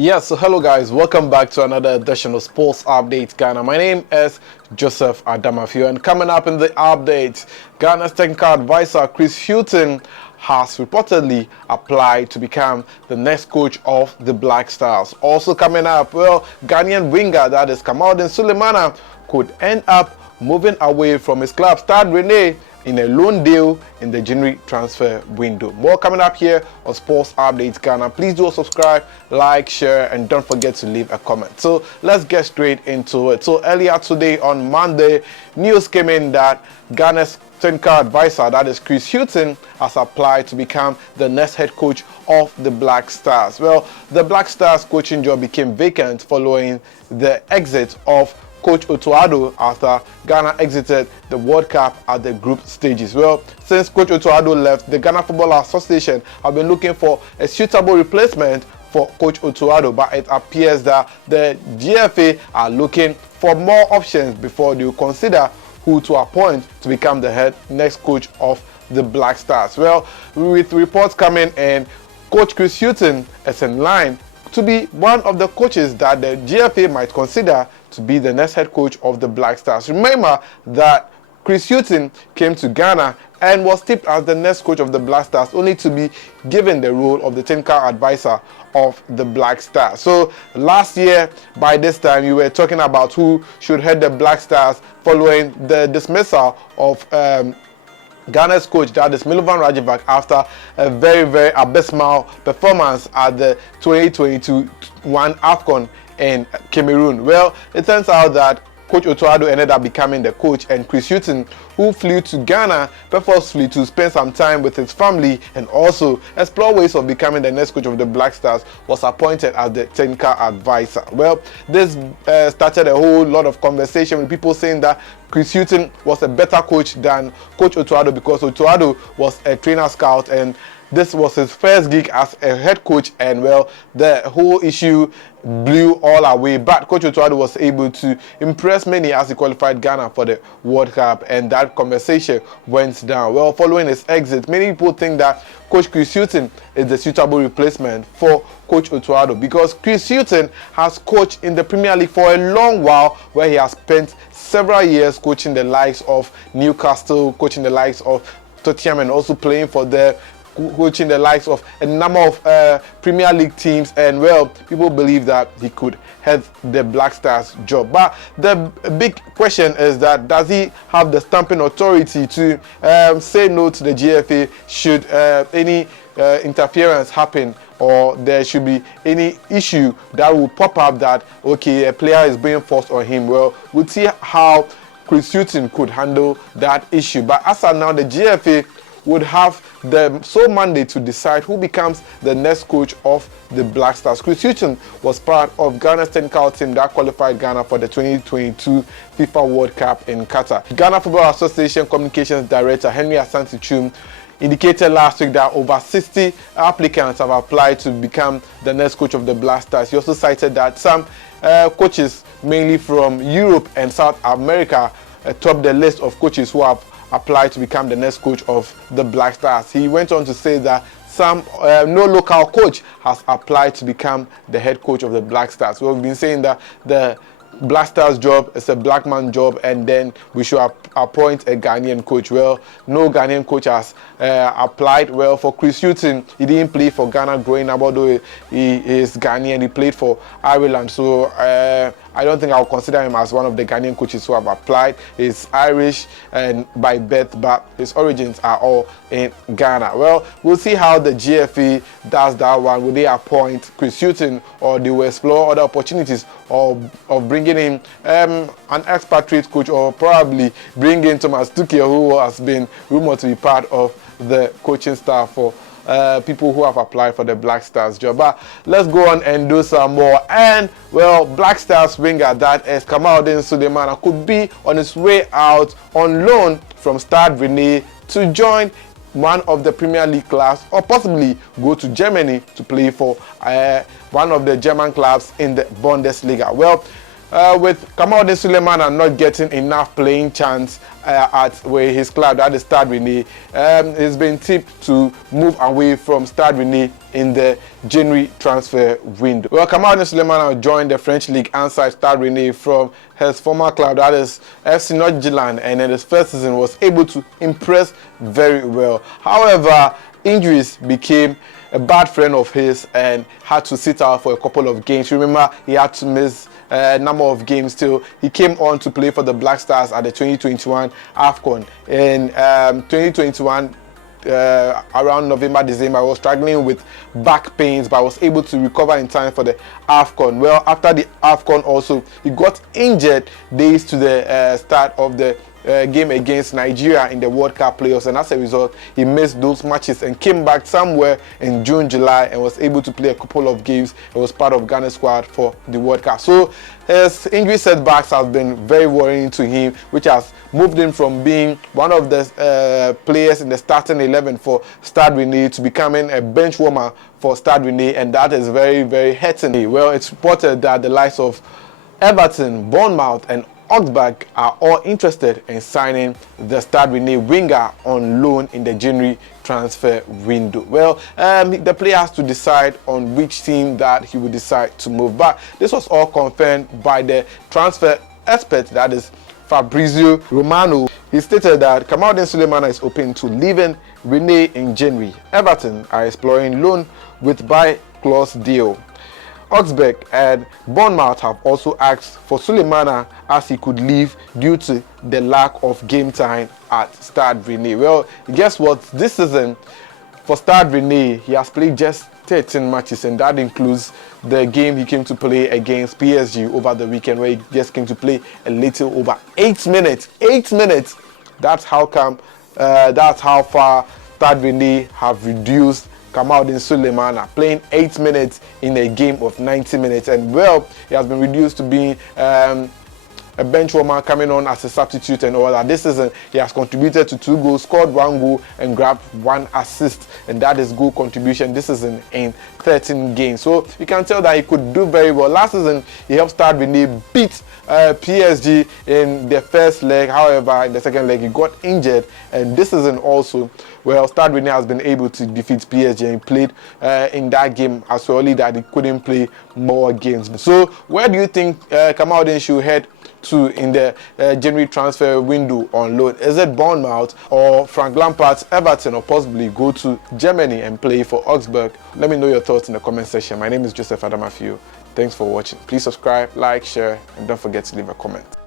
Yes, so hello guys, welcome back to another edition of Sports Update Ghana. My name is Joseph Adamafio, and coming up in the update, Ghana's technical advisor Chris Hughton has reportedly applied to become the next coach of the Black Stars. Also coming up, well, Ghanaian winger that is Kamaldeen Sulemana could end up moving away from his club Stade Rennais in a loan deal in the January transfer window. More coming up here on Sports Updates Ghana. Please do subscribe, like, share, and don't forget to leave a comment. So let's get straight into it. So earlier today on Monday, news came in that Ghana's technical advisor, that is Chris Hughton, has applied to become the next head coach of the Black Stars. Well, the Black Stars coaching job became vacant following the exit of Coach Otto Addo after Ghana exited the World Cup at the group stages. Well, since Coach Otto Addo left, the Ghana Football Association have been looking for a suitable replacement for Coach Otto Addo, but it appears that the GFA are looking for more options before they will consider who to appoint to become the next coach of the Black Stars. Well, with reports coming in, Coach Chris Hughton is in line to be one of the coaches that the GFA might consider to be the next head coach of the Black Stars. Remember that Chris Hughton came to Ghana and was tipped as the next coach of the Black Stars, only to be given the role of the technical advisor of the Black Stars. So last year, by this time, you were talking about who should head the Black Stars following the dismissal of Ghana's coach, that is Milovan Rajevac, after a very abysmal performance at the 2022 AFCON in Cameroon. Well, it turns out that Coach Otto Addo ended up becoming the coach, and Chris Hughton, who flew to Ghana purposefully to spend some time with his family and also explore ways of becoming the next coach of the Black Stars, was appointed as the technical advisor. Well, this started a whole lot of conversation with people saying that Chris Hughton was a better coach than Coach Otto Addo because Otto Addo was a trainer scout and this was his first gig as a head coach, and well, the whole issue blew all away. But Coach Otto Addo was able to impress many as he qualified Ghana for the World Cup, and that conversation went down. Well, following his exit, many people think that Coach Chris Hughton is the suitable replacement for Coach Otto Addo because Chris Hughton has coached in the Premier League for a long while, where he has spent several years coaching the likes of Newcastle, coaching the likes of Tottenham, and also playing for coaching the likes of a number of Premier League teams, and well, people believe that he could head the Black Stars job. But the big question is that does he have the stamping authority to say no to the GFA should any interference happen, or there should be any issue that will pop up that, okay, a player is being forced on him. Well, we'll see how Chris Hughton could handle that issue. But as of now, the GFA would have the sole mandate to decide who becomes the next coach of the Black Stars. Chris Hughton was part of Ghana's technical team that qualified Ghana for the 2022 FIFA World Cup in Qatar. Ghana Football Association Communications Director Henry Asante-Chum indicated last week that over 60 applicants have applied to become the next coach of the Black Stars. He also cited that some coaches, mainly from Europe and South America, topped the list of coaches who have applied to become the next coach of the Black Stars. He went on to say that no local coach has applied to become the head coach of the Black Stars. We've been saying that the Black Stars job is a black man job, and then we should appoint a Ghanaian coach. Well, no Ghanaian coach has applied. Well, for Chris Hughton, he didn't play for Ghana growing up, although he is Ghanaian. He played for Ireland, so I don't think I'll consider him as one of the Ghanaian coaches who have applied. He's Irish and by birth, but his origins are all in Ghana. Well, we'll see how the GFA does that one. Will they appoint Chris Hughton, or they will explore other opportunities of bringing in an expatriate coach, or probably bring in Thomas Tuchel, who has been rumored to be part of the coaching staff for people who have applied for the Black Stars job. But let's go on and do some more. And well, Black Stars winger that is Kamaldeen Sulemana could be on his way out on loan from Stade Rennais to join one of the Premier League clubs, or possibly go to Germany to play for one of the German clubs in the Bundesliga. Well, with Kamaldeen Sulemana not getting enough playing chance at his club, that is Stade Rennais, he's been tipped to move away from Stade Rennais in the January transfer window. Well, Kamaldeen Sulemana joined the French league inside Stade Rennais from his former club, that is FC Nordsjælland, and in his first season was able to impress very well. However, injuries became a bad friend of his and had to sit out for a couple of games. Remember, he had to miss a number of games till he came on to play for the Black Stars at the 2021 AFCON. In 2021, around November, December, I was struggling with back pains, but I was able to recover in time for the AFCON. Well, after the AFCON also, he got injured days to the start of the game against Nigeria in the World Cup playoffs, and as a result he missed those matches and came back somewhere in June, July, and was able to play a couple of games and was part of Ghana's squad for the World Cup. So his injury setbacks have been very worrying to him, which has moved him from being one of the players in the starting 11 for Stade Rennais to becoming a bench warmer for Stade Rennais, and that is very, very hurting. Well, it's reported that the likes of Everton, Bournemouth and Augsburg are all interested in signing the Stade Rennais winger on loan in the January transfer window. Well, the player has to decide on which team that he will decide to move. But this was all confirmed by the transfer expert, that is Fabrizio Romano. He stated that Kamaldeen Sulemana is open to leaving Rennais in January. Everton are exploring loan with buy clause deal. Augsburg and Bournemouth have also asked for Sulemana as he could leave due to the lack of game time at Stade Rennais. Well, guess what? This season for Stade Rennais, he has played just 13 matches, and that includes the game he came to play against PSG over the weekend, where he just came to play a little over 8 minutes. 8 minutes. That's how come. That's how far Stade Rennais have reduced Kamaldeen Sulemana, playing 8 minutes in a game of 90 minutes. And well, he has been reduced to being a bench warmer, coming on as a substitute and all that. This season, he has contributed to 2 goals, scored 1 goal and grabbed 1 assist, and that is goal contribution this season in 13 games. So you can tell that he could do very well. Last season, he helped Stade Rennais beat PSG in the first leg. However, in the second leg, he got injured, and this season also, well, Stade Rennais has been able to defeat PSG and played in that game as well, only that he couldn't play more games. So where do you think Kamaldeen should head to in the January transfer window on loan? Is it Bournemouth or Frank Lampard's Everton, or possibly go to Germany and play for Augsburg? Let me know your thoughts in the comment section. My name is Joseph Adamafio. Thanks for watching. Please subscribe, like, share, and don't forget to leave a comment.